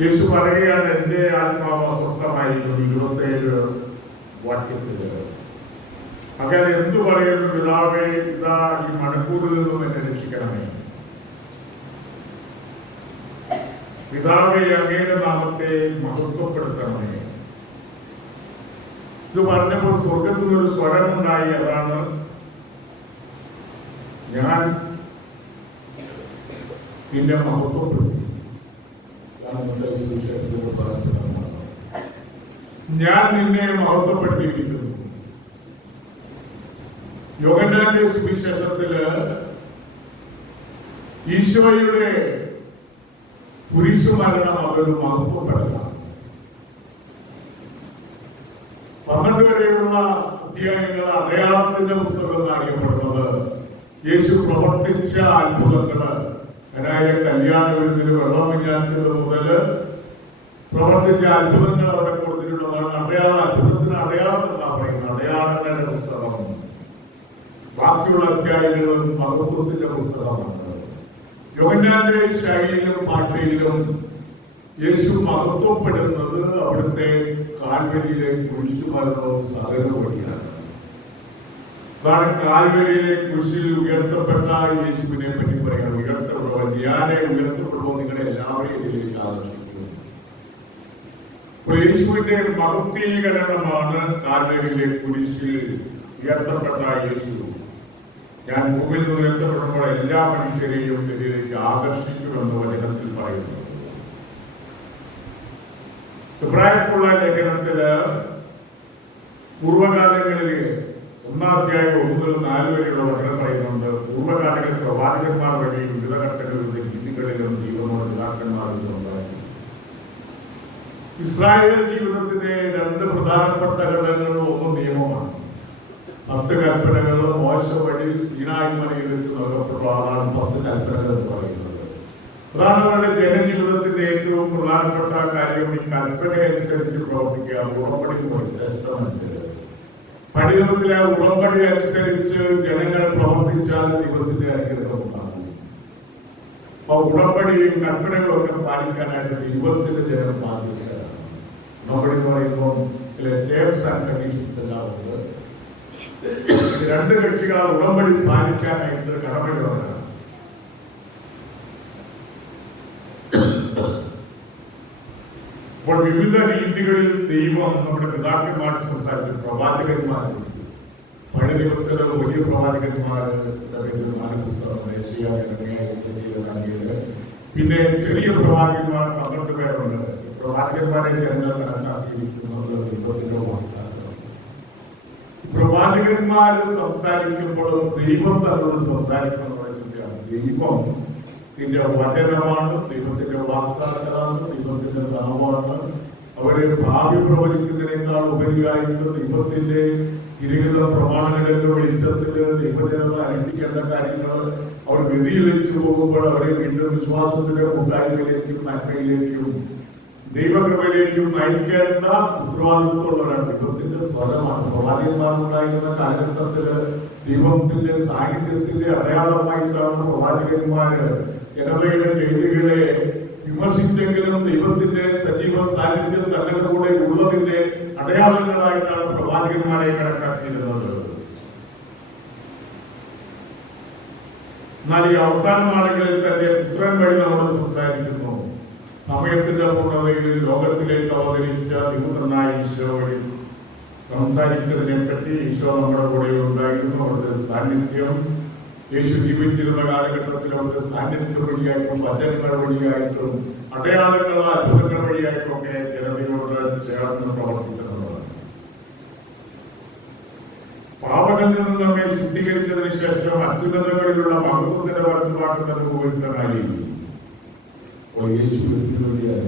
യേശു പറയുകയാണ് എന്റെ ആത്മാവ് അസ്വസ്ഥമായിരുന്നു ഇരുപത്തേഴ് വാക്യത്തിൽ. അങ്ങനെ എന്തു പറയുന്നു പിതാവേ ഇതാ ഈ മണിക്കൂറിൽ നിന്നും എന്നെ രക്ഷിക്കണമേ. പിതാവേ അങ്ങയുടെ നാമത്തെ മഹത്വപ്പെടുത്തണമേ. ഇത് പറഞ്ഞപ്പോൾ സ്വർഗത്തിൽ ഒരു സ്വരമുണ്ടായി അതാണ് ഞാൻ പിന്നെ മഹത്വപ്പെടുത്തി. ഞാൻ നിന്നെ മഹത്വപ്പെടുത്തിയിരിക്കുന്നു. യോഗനാന്റെ സുവിശേഷത്തിൽ ഈശോയുടെ കുരിശുമരണം അതൊരു മഹത്വപ്പെടലാണ് പന്ത്രണ്ട് വരെയുള്ള അധ്യായങ്ങൾ അടയാളത്തിന്റെ പുസ്തകം അറിയപ്പെടുന്നത് യേശു പ്രവർത്തിച്ച അത്ഭുതങ്ങൾ. അതായ കല്യാണ വിരുദ്ധ വെള്ളം വിഞ്ഞാറ്റത് മുതൽ പ്രവർത്തിച്ച അത്ഭുതങ്ങൾ അവിടെ കൊടുത്തിട്ടുള്ളതാണ്. അടയാള അത്ഭുതത്തിന് അടയാളം എന്നാ പറയുന്നത്? അടയാളങ്ങളുടെ പുസ്തകം. ബാക്കിയുള്ള അധ്യായങ്ങളും മഹത്വത്തിന്റെ പുസ്തകമാണ്. യോഗന്നാന്റെ ശൈലിയിലും ഭാഷയിലും യേശു മഹത്വപ്പെടുന്നത് അവിടുത്തെ കാൽവരിയിലെ കുരിശുമരണവും സകല വഴിയാണ് അതാണ് കാൽവരിയിലെ കുരിശിൽ ഉയർത്തപ്പെട്ട യേശുവിനെ പറ്റി പറയാം ഉയർത്തപ്പെടുമോ ഞാനെ ഉയർത്തപ്പെടുമ്പോൾ നിങ്ങളെ എല്ലാവരെയും ഇതിലേക്ക് ആകർഷിക്കുന്നു. യേശുവിന്റെ മഹത്വീകരണമാണ് കാൽവരിയിലെ കുരിശിൽ ഉയർത്തപ്പെട്ട യേശു. ഞാൻ ഭൂമിയിൽ നിന്ന് ഉയർത്തപ്പെടുമ്പോൾ എല്ലാ മനുഷ്യരെയും ഇതിലേക്ക് ആകർഷിക്കുമെന്ന് വചനത്തിൽ പറയുന്നു. ഇബ്രാഹിമുള്ള ലേഖനത്തിൽ പൂർവകാലങ്ങളിൽ ഒന്നാധ്യായം ഒന്ന് മുതൽ നാല് വരെയുള്ള വചനം പറയുന്നുണ്ട്. പൂർവകാലങ്ങളിൽ പ്രവാചകന്മാർ വഴി വിവിധ ഘട്ടങ്ങളിലും രീതികളിലും ജീവനോട് പിതാക്കന്മാരും സംസാരിക്കും ഇസ്രായേൽ ജീവിതത്തിന്റെ രണ്ട് പ്രധാനപ്പെട്ട ഘടകങ്ങളും ഒന്ന് നിയമമാണ്. പത്ത് കൽപ്പനകൾ മോശ വഴി സീനായി മലയിൽ വെച്ച് നൽകപ്പെട്ട ആളാണ് പത്ത് കൽപ്പനകൾ എന്ന് പറയുന്നത്. അതാണ് അവരുടെ ജനജീവിതത്തിന്റെ ഏറ്റവും പ്രധാനപ്പെട്ട കാര്യം ഈ കൽപ്പന അനുസരിച്ച് പ്രവർത്തിക്കുക ഉറപ്പടി പഠിതത്തിലെ ഉടമ്പടി അനുസരിച്ച് ജനങ്ങൾ പ്രവർത്തിച്ചാൽ ദൈവത്തിന്റെ അനുഗ്രഹം ഉണ്ടാകും. അപ്പൊ ഉടമ്പടിയും കൽപ്പനകളും ഒക്കെ പാലിക്കാനായിട്ട് ദൈവത്തിന്റെ ജനം ബാധ്യസ്ഥരാണ്. ഉടമ്പടി എന്ന് പറയുമ്പോൾ ചില ടേംസ് ആൻഡ് കണ്ടീഷൻസ് എല്ലാം ഉണ്ട്. രണ്ട് കക്ഷികൾ ആ ഉടമ്പടി പാലിക്കാനായിട്ട് കടമയുള്ളവരാണ് അപ്പോൾ വിവിധ രീതികളിൽ ദൈവം നമ്മുടെ പിതാക്കന്മാർ സംസാരിച്ചു പ്രവാചകന്മാർ പഴയ ദൈവത്തിലെ വലിയ പ്രവാചകന്മാർ പിന്നെ ചെറിയ പ്രവാചകന്മാർ പന്ത്രണ്ട് പേരുണ്ട്. പ്രവാചകന്മാരെ ജനങ്ങൾ കണക്കാക്കിയിരിക്കുന്നത് ദൈവത്തിന്റെ വാഗ്ദാനം പ്രവാചകന്മാർ സംസാരിക്കുമ്പോൾ ദൈവം തന്നത് സംസാരിക്കുന്ന ദൈവം ഇതിന്റെ വചനമാണ് ദൈവത്തിന്റെ വാഗ്ദാനങ്ങളാണ് ദൈവത്തിന്റെ നാമമാണ്. അവരെ ഭാവി പ്രവചിക്കുന്നതിനേക്കാൾ ഉപരിയായിട്ട് ദൈവത്തിന്റെ ജീവിത പ്രമാണങ്ങളിലെ വെളിച്ചത്തിൽ ദൈവജനത അനുഷ്ഠിക്കേണ്ട കാര്യങ്ങൾ അവർ വ്യതിയിലേക്ക് പോകുമ്പോൾ അവരെ വീണ്ടും വിശ്വാസത്തിന്റെ കൂട്ടായ്മയിലേക്കും നന്മയിലേക്കും ദൈവകൃപയിലേക്കും നയിക്കേണ്ട ഉത്തരവാദിത്വമുള്ളവരാണ് ദൈവത്തിന്റെ സ്വരമാണ്. പ്രവാചകന്മാരുണ്ടായിരുന്ന കാലഘട്ടത്തിൽ ദൈവത്തിന്റെ സാഹിത്യത്തിന്റെ അടയാളമായിട്ടാണ് പ്രവാചകന്മാര് ജനതയുടെ ചെയ്തികളെ വിമർശിച്ചെങ്കിലും ദൈവത്തിന്റെ സജീവ സാന്നിധ്യം തന്നെ കൂടെ ഉള്ളതിന്റെ അടയാളങ്ങളായിട്ടാണ് പ്രവാചകന്മാരെ കണക്കാക്കിയിരുന്നത്. എന്നാൽ ഈ അവസാന നാളുകളിൽ തന്നെ പുത്രൻ വഴി നമ്മൾ സംസാരിക്കുന്നു. സമയത്തിന്റെ പൂർണതയിൽ ലോകത്തിലേക്ക് അവതരിച്ച വിമുദ്രനായ ഈശോയിൽ സംസാരിച്ചതിനെ പറ്റി ഈശോ നമ്മുടെ കൂടെ ഉണ്ടായിരുന്നു. അവരുടെ സാന്നിധ്യം യേശു ജീവിച്ചിരുന്ന കാലഘട്ടത്തിൽ അവരുടെ സാന്നിധ്യം വഴിയായിട്ടും വചനങ്ങൾ വഴിയായിട്ടും അടയാളങ്ങൾ അത്ഭുതങ്ങൾ വഴിയായിട്ടും ഒക്കെ ജനതയോട് ചേർന്ന് പ്രവർത്തിച്ചിട്ടുള്ളത് പാപങ്ങളിൽ നിന്ന് നമ്മെ ശുദ്ധീകരിച്ചതിന് ശേഷം അത്യുന്നതങ്ങളിലുള്ള മഹത്വത്തിന്റെ വർദ്ധമാക്കുന്നത് അനുഭവിക്കുന്നതായി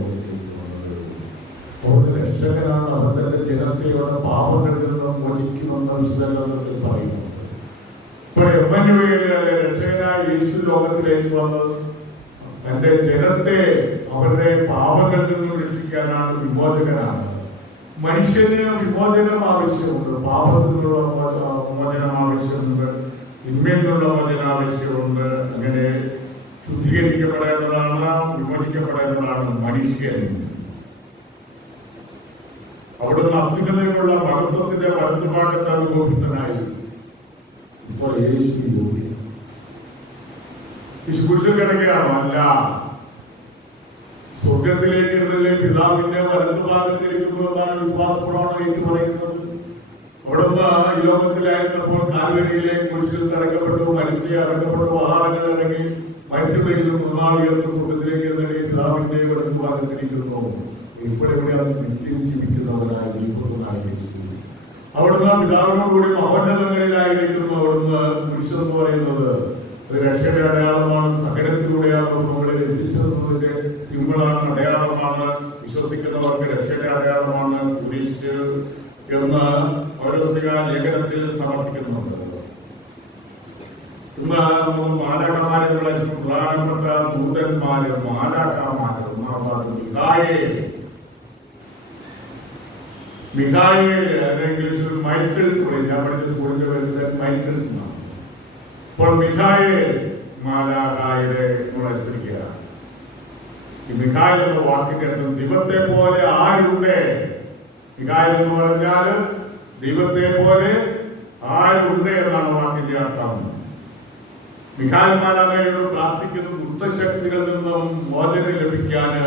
രക്ഷകനാണ് അവരുടെ ജനത്തെയോടെ പാപങ്ങളിൽ നിന്നും മോചിക്കുമെന്ന് വിശുദ്ധത്തിൽ പറയുന്നു. ഇപ്പോൾ എമ്മനുവേലിലെ രക്ഷകനായ യേശു ലോകത്തിലേക്ക് വന്നത് തന്റെ ജനത്തെ അവരുടെ പാപങ്ങളിൽ നിന്നും രക്ഷിക്കാനാണ് വിമോചകനാണ്. മനുഷ്യന് വിമോചനം ആവശ്യമുണ്ട് പാപത്തിൽ നിന്നുള്ള മോചനം ആവശ്യമുണ്ട് തിന്മയിൽ നിന്നുള്ള മോചനം ആവശ്യമുണ്ട് അങ്ങനെ ശുദ്ധീകരിക്കപ്പെടേണ്ടതാണ് വിമോചിക്കപ്പെടേണ്ടതാണ് മനുഷ്യൻ അവിടുന്ന് അത്യുന്നതയുള്ള മഹത്വത്തിന്റെ വലതുഭാഗത്താണ് ഗോപിതനായി ഇപ്പോൾ യേശു കിടക്കുകയാണോ അല്ല. സ്വർഗത്തിലേക്ക് പിതാവിന്റെ വലതുഭാഗത്തിരിക്കുന്നു എന്നാണ് വിശ്വാസപ്രമാണം എന്ന് പറയുന്നത്. അവിടുന്ന് ഈ ലോകത്തിലായിരുന്നപ്പോൾ കാൽവരിയിലേക്ക് കുരിശിൽ തറക്കപ്പെട്ടു മരിച്ച് ഇറങ്ങപ്പെട്ടു മഹാരാജൻ ഇറങ്ങി മരിച്ചു മൂന്നാൾ ഉയർന്ന സ്വർഗത്തിലേക്ക് ഇരുന്നല്ലേ പിതാവിന്റെ വലതുഭാഗത്തിരിക്കുന്നു ഇപ്പോഴെവിടെയാണ് നിത്യം ജീവിക്കുന്നവനായി. അവിടുന്ന് പിതാവിനോട് കൂടി മഹോന്നതങ്ങളിലായിരിക്കുന്നു അവിടുന്ന് കുരിശെന്ന് പറയുന്നത്. ഒരു രക്ഷയുടെ അടയാളമാണ് സകലത്തിലൂടെയാണ് നമ്മളെ എത്തിച്ചതെന്നതിന്റെ സിമ്പിളാണ് അടയാളമാണ്. വിശ്വസിക്കുന്നവർക്ക് രക്ഷയുടെ അടയാളമാണ് കുരിശ് എന്ന് ഓരോ ലേഖനത്തിൽ സമർപ്പിക്കുന്നുണ്ട് ഇന്ന് വിളിച്ച് പ്രധാനപ്പെട്ട ദൂതന്മാര് മിഖായേ മിഖായേൽ അതിനെ ഇംഗ്ലീഷിൽ മൈക്കിൾസ് പറയും ഞാൻ പഠിച്ച സ്കൂളിന്റെ പേര് സെന്റ് മൈക്കിൾസ് എന്നാണ്. അപ്പോൾ മിഖായേൽ മാലാഖായുടെ നമ്മളെ സ്മരിക്കുക ഈ എന്ന വാക്കിന്റെ അർത്ഥം ദൈവത്തെ പോലെ ആരുണ്ട്? മിഖായൽ എന്ന് പറഞ്ഞാൽ ദൈവത്തെ പോലെ ആരുണ്ട് എന്നാണ് വാക്കിന്റെ അർത്ഥം. മാലാഖയോട് പ്രാർത്ഥിക്കുന്ന ദുഷ്ടശക്തികളിൽ നിന്നും മോചനം ലഭിക്കാന്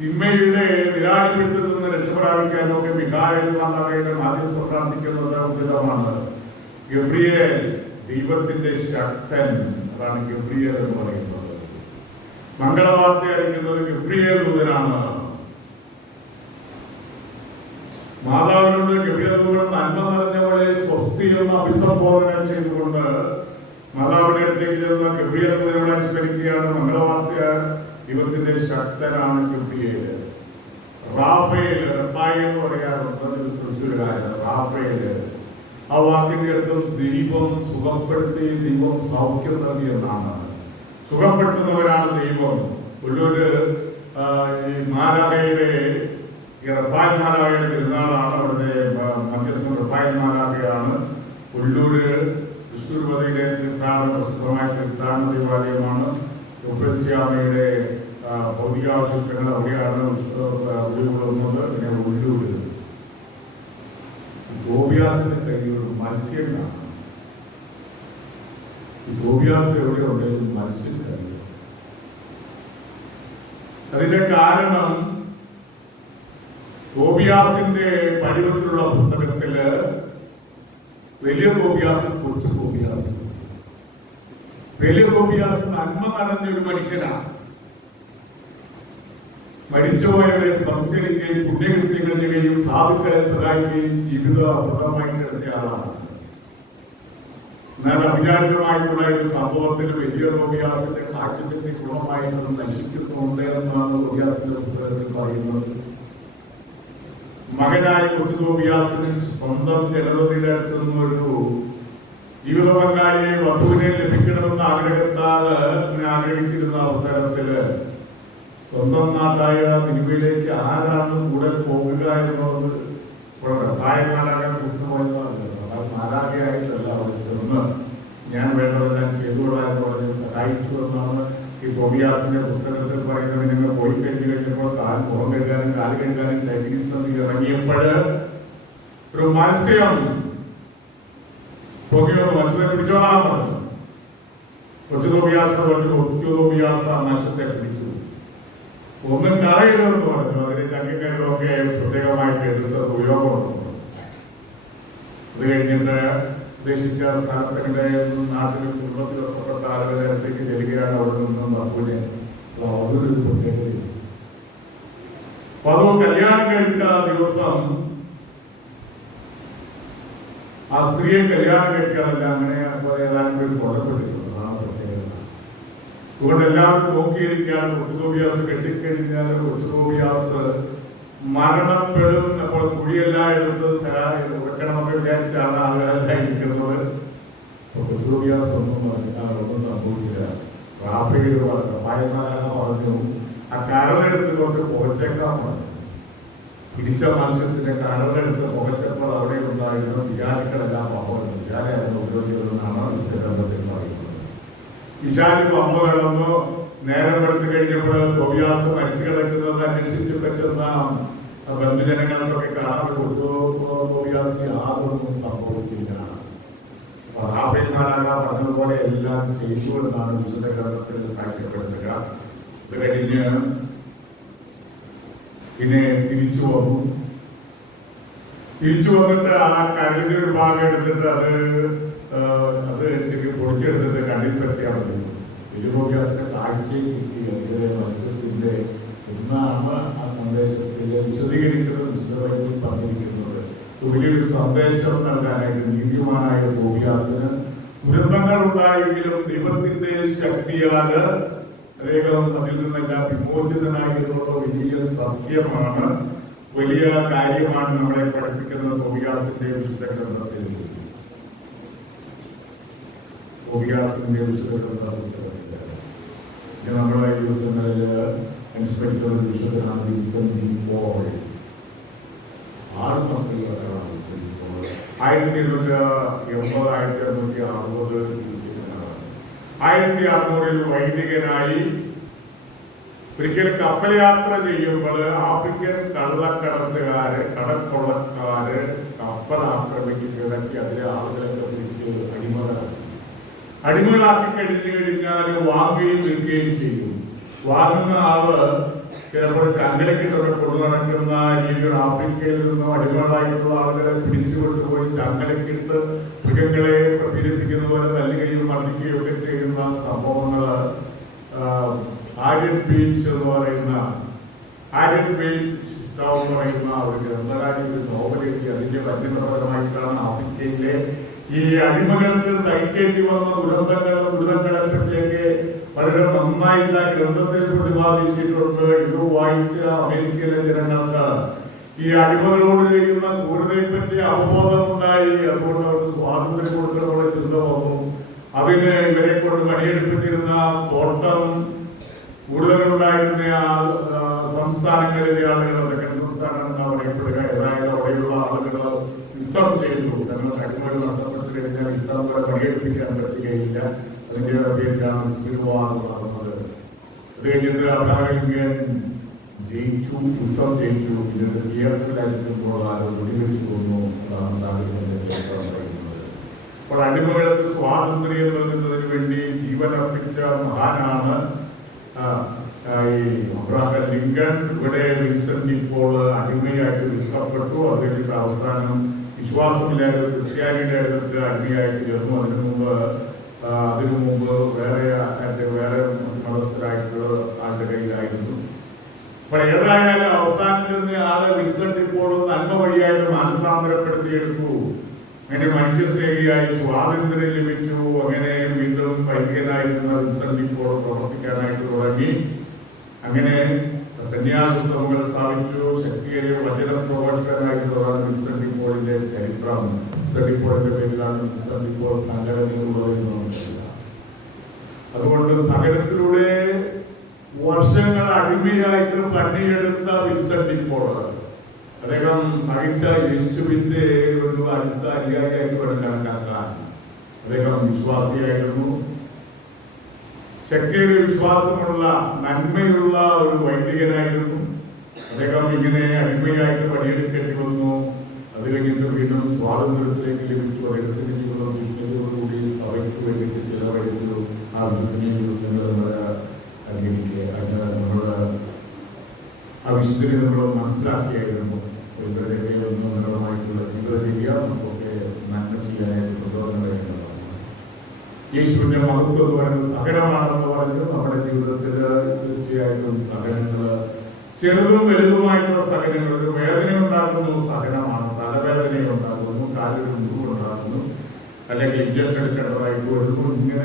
തിന്മയുടെ നിരാളിപ്പെടുത്തിൽ നിന്ന് രക്ഷപ്രാപിക്കാനും ഒക്കെ മാധ്യസ്ഥം മാധ്യസ്ഥ പ്രാർത്ഥിക്കുന്നത് ഉചിതമാണ്. ഗബ്രിയേൽ ദൈവത്തിന്റെ ശക്തൻ അതാണ് ഗബ്രിയേൽ എന്ന് പറയുന്നത്. മംഗളവാർത്ത അറിയിക്കുന്നത് ഗബ്രിയേൽ ദൂതനാണ്. മാതാവിനോട് ഗബ്രിയേൽ നന്മ നിറഞ്ഞവളെ സ്വസ്തി എന്ന അഭിസംബോധന ചെയ്തുകൊണ്ട് മാതാവിന്റെ അടുത്തേക്ക് ചെന്ന ഗബ്രിയേൽ അനുസരിക്കുകയാണ് മംഗളവാർത്ത ദൈവത്തിന്റെ ശക്തനാണ് ഗബ്രിയേൽ റാഫേൽ റഫായേൽ എന്ന് പറയാറുണ്ട്. തൃശ്ശൂരുകാരൻ ആ വാക്കിന്റെ അർത്ഥം ദൈവം സുഖപ്പെടുത്തി ദൈവം സൗഖ്യം നൽകി എന്നാണ്. സുഖപ്പെടുത്തുന്നവരാണ് ദൈവം. ഉള്ളൊരു ആ, ഈ മാലാഖയുടെ തിരുനാളാണ് അവിടുത്തെ മധ്യസ്ഥ മാലാഖയാണ് ഉള്ളൂര് തൃശ്ശൂർ പതിയിലെ തീർത്ഥാടന പ്രസിദ്ധമായ തീർത്ഥാടന ദേവാലയമാണ് ഉപ്പസ്യാമയുടെ ഭൗതികാവശ്യങ്ങൾ അവിടെയാണ് ഉള്ളികൊള്ളുന്നത് പിന്നെ ഉള്ളൂര് ഗോപിയാസിന്റെ കയ്യിൽ ഒരു മത്സ്യം കാണാം. ഗോപിയാസ് എവിടെ മത്സ്യം അതിന്റെ കാരണം ഗോപിയാസിന്റെ പരിവത്തിലുള്ള പുസ്തകത്തിൽ വലിയ ഗോപിയാസും കൊച്ചു ഗോപിയാസും. വലിയ ഗോപിയാസ് നന്മ നടന്ന ഒരു മനുഷ്യനാണ് മരിച്ചുപോയവരെ സംസ്കരിക്കുകയും പുണ്യകൃത്യങ്ങൾ ചെയ്യുകയും സാധുക്കളെ സഹായിക്കുകയും ജീവിത അമൃതമായി കിടത്തിയ ആളാണ്. എന്നാൽ അഭിചാരികമായിട്ടുള്ള ഒരു സംഭവത്തിൽ വലിയ ഗോപിയാസിന്റെ കാഴ്ചശക്തി ഗുണമായിട്ട് നശിക്കുന്നുണ്ട് എന്നാണ് ഗോപിയാസിന്റെ പുസ്തകത്തിൽ പറയുന്നത്. മകനായ കൊച്ചു സ്വന്തം ജനതയിലെടുത്തു നിന്നൊരു ജീവിത പങ്കാളിയെ വധുവിനെ ലഭിക്കണമെന്ന ആഗ്രഹത്താൽ അങ്ങനെ ആഗ്രഹിച്ചിരുന്ന അവസരത്തിൽ സ്വന്തം നാട്ടായ തിരുവയിലേക്ക് ആരാണ് കൂടെ പോകുക എന്നുള്ളത് പ്രായമാലാകാൻ കുറ്റമായതല്ല മാലാകയായിട്ടല്ല അവിടെ ചെന്ന് ഞാൻ വേണ്ടതെല്ലാം ചെയ്തുകൊള്ളാൻ പറഞ്ഞ് സഹായിച്ചു എന്നാണ് ഈ ടോബിയാസിന്റെ പുസ്തകത്തിൽ പറയുന്നത്. നിങ്ങൾ പോയി കഴിഞ്ഞു കഴിഞ്ഞപ്പോൾ കാൽ മുഖം കഴുകാനും കാൽ കഴുകാനും ചൈനീസ് ഇറങ്ങിയപ്പോൾ ഒരു മത്സ്യം പൊങ്ങിയൊന്ന് മത്സ്യത്തെ പിടിച്ചോളാൻ പറഞ്ഞു കൊച്ചു തോബിയാസ് പറഞ്ഞു കൊച്ചു തോബിയാസ് ആ മത്സ്യത്തെ പിടിച്ചു. ഒന്നും കറയില്ലെന്ന് പറഞ്ഞു. അതിന് ചങ്കിക്കരൊക്കെ പ്രത്യേകമായിട്ട് എടുത്ത ഉപയോഗമുണ്ട് അത് കഴിഞ്ഞിട്ട് ഉദ്ദേശിച്ച സ്ഥലത്തിന്റെ നാട്ടിലും കുടുംബത്തിലൊക്കെ ആളുകളുടെ അടുത്തേക്ക് ചെല്ലുകയാണ് അവിടെ നിന്ന് നപ്പൂനെ അതൊരു പ്രത്യേകതയാണ് അപ്പൊ കല്യാണം കഴിച്ച ദിവസം ആ സ്ത്രീയെ കല്യാണം കഴിക്കാനല്ല അങ്ങനെ പേര് കൊല്ലപ്പെട്ടിട്ടുണ്ട് ആ പ്രത്യേകത. അതുകൊണ്ട് എല്ലാവരും നോക്കിയിരിക്കാൻ ഒത്തുതോബിയാസ് കെട്ടിക്കഴിഞ്ഞാൽ ഒത്തുതോബിയാസ് മരണപ്പെടും. അപ്പോൾ കുഴിയെല്ലാം എടുത്ത് വെക്കണമെന്ന് വിചാരിച്ചാണ് ആളുകളെല്ലാം ഇരിക്കുന്നത്. ഒത്തുതോബിയാസ് ഒന്നും പറഞ്ഞ- ആ, ഒന്നും സംഭവിച്ചില്ല. റാഫേൽ പറഞ്ഞു പായമാരാണ് പറഞ്ഞു ആ കരളെടുത്ത് കുറച്ച് പിടിച്ച മത്സ്യത്തിന്റെ കരളെടുത്ത് പുകച്ചപ്പോൾ അവിടെ ഉണ്ടായിരുന്ന വിചാരികളെല്ലാം പമ്പുണ്ട് വിചാരമായിരുന്നു ഉപയോഗിക്കുന്നതെന്നാണ് വിശുദ്ധഗ്രന്ഥത്തിൽ പറയുന്നത്? വിശാലി പമ്പ കിടന്നു. നേരം എടുത്തു കഴിഞ്ഞപ്പോൾ തോവിയാസ് മരിച്ചു കിടക്കുന്നത് അന്വേഷിച്ച് പറ്റുന്ന ബന്ധുജനങ്ങൾക്കൊക്കെ കാണാൻ കൊടുത്തു. തോവിയാസിന് യാതൊന്നും സംഭവിച്ചില്ല. പറഞ്ഞതുപോലെ എല്ലാം ചെയ്തു എന്നാണ് വിശുദ്ധ ഗ്രന്ഥത്തിൽ സാക്ഷ്യപ്പെടുത്തുക. കഴിഞ്ഞ് പിന്നെ തിരിച്ചു വന്നു. തിരിച്ചു വന്നിട്ട് ആ കരലിന്റെ ഒരു ഭാഗം എടുത്തിട്ട് അത് അത് ശരിക്കും പൊടിച്ചെടുത്തിട്ട് കണ്ണിൽ പറ്റിയാണ് വിജയോഭ്യാസത്തെ കാഴ്ചയിൽ കിട്ടി. അതിലെ മത്സരത്തിന്റെ എന്നാണ് ആ സന്ദേശത്തിൽ വിശദീകരിക്കുന്നത് പറഞ്ഞിരിക്കുന്നത്. വലിയൊരു സന്ദേശം നൽകാനായിട്ട് നീതിമാനായ ഗോപിയാസിന് ദുരന്തങ്ങൾ ഉണ്ടായെങ്കിലും ദൈവത്തിന്റെ ശക്തിയാൽ അദ്ദേഹം അതിൽ നിന്നെല്ലാം വിമോചിതനായിരുന്നുള്ള വലിയ സത്യമാണ് വലിയ കാര്യമാണ് നമ്മളെ പഠിപ്പിക്കുന്നത് ഗോപിയാസിന്റെ വിശുദ്ധ ഗ്രന്ഥത്തിൽ ഗോപിയാസിന്റെ വിശുദ്ധ ഗ്രന്ഥത്തിൽ നമ്മുടെ ഈ ഒരു വിശുദ്ധനാണ് പോൾ. പോൾ. ആയിരത്തി ഇരുന്നൂറ്റി എൺപത് ആയിരത്തി അറുന്നൂറ്റി അറുപത് ആയിരത്തി അറുന്നൂറിൽ വൈദികനായി ഒരിക്കൽ കപ്പൽ യാത്ര ചെയ്യുമ്പോൾ ആഫ്രിക്കൻ കള്ളക്കടത്തുകാര് കടക്കൊള്ളക്കാര് കപ്പൽ ആക്രമിച്ച് കിടക്കി അതിലെ ആളുകളൊക്കെ പിടിച്ച് അടിമകളാക്കി. അടിമകളാക്കി കഴിഞ്ഞു കഴിഞ്ഞാൽ വാങ്ങുകയും വിൽക്കുകയും ചെയ്യും. വാങ്ങുന്ന ആൾ ചിലപ്പോൾ ചങ്ങലക്കിട്ടൊക്കെ കൊണ്ടു നടക്കുന്ന രീതിയിൽ ആഫ്രിക്കയിൽ നിന്നും അടിമകളായിട്ടുള്ള ആളുകളെ പിടിച്ചു കൊണ്ടുപോയി ചങ്ങലക്കിട്ട് മൃഗങ്ങളെ ആര്യൻ ബീച്ച് എന്ന് പറയുന്ന ആര്യൻ ബീച്ച് സ്റ്റൗ എന്ന് പറയുന്ന ഒരു ഗ്രന്ഥകാരി ഒരു നോവൽ എഴുതി അതിന്റെ പരിണിതപരമായിട്ടാണ് ആഫ്രിക്കയിലെ ഈ അടിമകൾക്ക് സഹിക്കേണ്ടി വന്ന ദുരന്തങ്ങൾ ദുരിതങ്ങളെ പറ്റിയൊക്കെ വളരെ നന്നായിട്ട് ആ ഗ്രന്ഥത്തിൽ പ്രതിപാദിച്ചിട്ടുണ്ട് ഇത് വായിച്ച അമേരിക്കയിലെ ജനങ്ങൾക്ക് ഈ അടിമകളോട് ചെയ്യുന്ന ക്രൂരതയെ പറ്റി അവബോധമുണ്ടായി അതുകൊണ്ട് അവർക്ക് സ്വാതന്ത്ര്യം കൊടുക്കണമെന്നുള്ള ചിന്ത വന്നു. അതിന് ഇവരെ കൊണ്ട് പണിയെടുപ്പിച്ചിരുന്ന തോട്ടം കൂടുതലുണ്ടായിരുന്ന സംസ്ഥാനങ്ങളിലെ ആളുകൾ തെക്കൻ സംസ്ഥാനം എന്ന് പറയപ്പെടുക. ഏതായാലും അവിടെയുള്ള ആളുകൾ യുദ്ധം ചെയ്തു. തങ്ങളുടെ ചട്ടങ്ങൾ നഷ്ടപ്പെട്ടു കഴിഞ്ഞാൽ യുദ്ധം പോലെ പണിയെടുപ്പിക്കാൻ പറ്റുകയില്ല. അതിന്റെ പേരിലാണ് നടന്നത് അത് കഴിഞ്ഞിട്ട് ജയിച്ചു യുദ്ധം ജയിച്ചു ഇതിന്റെ ജീവിതത്തിലായിരിക്കുമ്പോൾ അത് വെടിവെച്ച് പോകുന്നു അതാണ് അപ്പോൾ അടിമകൾക്ക് സ്വാതന്ത്ര്യം നൽകുന്നതിന് വേണ്ടി ജീവനർപ്പിച്ച മഹാനാണ് ആ, ആ, ഈ അബ്രാഹം ലിങ്കൺ ഇവിടെ വിൻസെന്റ് ഇപ്പോൾ അടിമയായിട്ട് വിൽക്കപ്പെട്ടു അത് കഴിഞ്ഞിട്ട് അവസാനം വിശ്വാസമില്ലാതെ ക്രിസ്ത്യാനിയുടെ അടുത്ത് അടിമയായിട്ട് ചേർന്നു. അതിനു മുമ്പ് അതിനു മുമ്പ് വേറെ ആയിട്ട് വേറെ മതസ്ഥരായിട്ടുള്ള ആളുടെ കയ്യിലായിരുന്നു. അപ്പോൾ ഏതായാലും അവസാനിക്കുന്ന ആളെ വിൻസെന്റ് ഇപ്പോൾ നന്മ വഴിയായിട്ട് മാനസാന്തരപ്പെടുത്തിയെടുത്തു. അങ്ങനെ മനുഷ്യസ്നേഹിയായി സ്വാതന്ത്ര്യം ലഭിച്ചു. അങ്ങനെ വീണ്ടും വൈദികനായിരുന്ന വിൻസെന്റ് ഇപ്പോൾ പ്രവർത്തിക്കാനായിട്ട് തുടങ്ങി അങ്ങനെ സന്യാസ സമൂഹങ്ങൾ സ്ഥാപിച്ചു. ശക്തിയേറിയ വചന പ്രവർത്തകനായിട്ടുള്ളതാണ് വിൻസെന്റ് ഇപ്പോളിന്റെ ചരിത്രം വിൻസെന്റ് ഇപ്പോളിന്റെ പേരിലാണ് വിൻസെന്റ് ഇപ്പോൾ സംഘടനകളുള്ളത് എന്ന് അതുകൊണ്ട് സകലത്തിലൂടെ വർഷങ്ങൾ അടിമയായിട്ട് പണിയെടുത്ത വിൻസെന്റ് ഇപ്പോൾ അദ്ദേഹം സഹിച്ച യേശുവിന്റെ ഒരു അടുത്ത അനുയായിയായിട്ട് വേണം കണക്കാക്കാൻ അദ്ദേഹം വിശ്വാസിയായിരുന്നു. ശക്തിയൊരു വിശ്വാസമുള്ള നന്മയുള്ള ഒരു വൈദികനായിരുന്നു. അദ്ദേഹം ഇങ്ങനെ അടിമയായിട്ട് പണിയെടുക്കേണ്ടി വന്നു. അത് വീണ്ടും സ്വാതന്ത്ര്യത്തിലേക്ക് ലഭിച്ചു. അദ്ദേഹത്തിനോടുകൂടി സഭയ്ക്ക് വേണ്ടിയിട്ട് ചിലവഴിച്ചു ആ വിജ്ഞ ദിവസങ്ങൾ അതിന് നമ്മൾ ആ വിശുദ്ധനെ നമ്മൾ മനസ്സിലാക്കിയായിരുന്നു. ഇവരുടെ യേശുവിന്റെ മഹത്വം എന്ന് പറയുന്നത് സഹനമാണെന്ന് പറഞ്ഞു. നമ്മുടെ ജീവിതത്തിൽ തീർച്ചയായിട്ടും സഹനങ്ങൾ ചെറുതും വലുതുമായിട്ടുള്ള സഹനങ്ങൾ ഒരു വേദന ഉണ്ടാകുന്നു സഹനമാണ്. തലവേദന ഉണ്ടാകുന്നു കാലിൽ ഉണ്ടാകുന്നു. അല്ലെങ്കിൽ ഇഞ്ചക്ഷൻ എടുക്കേണ്ടതായിട്ട് വരുന്നു ഇങ്ങനെ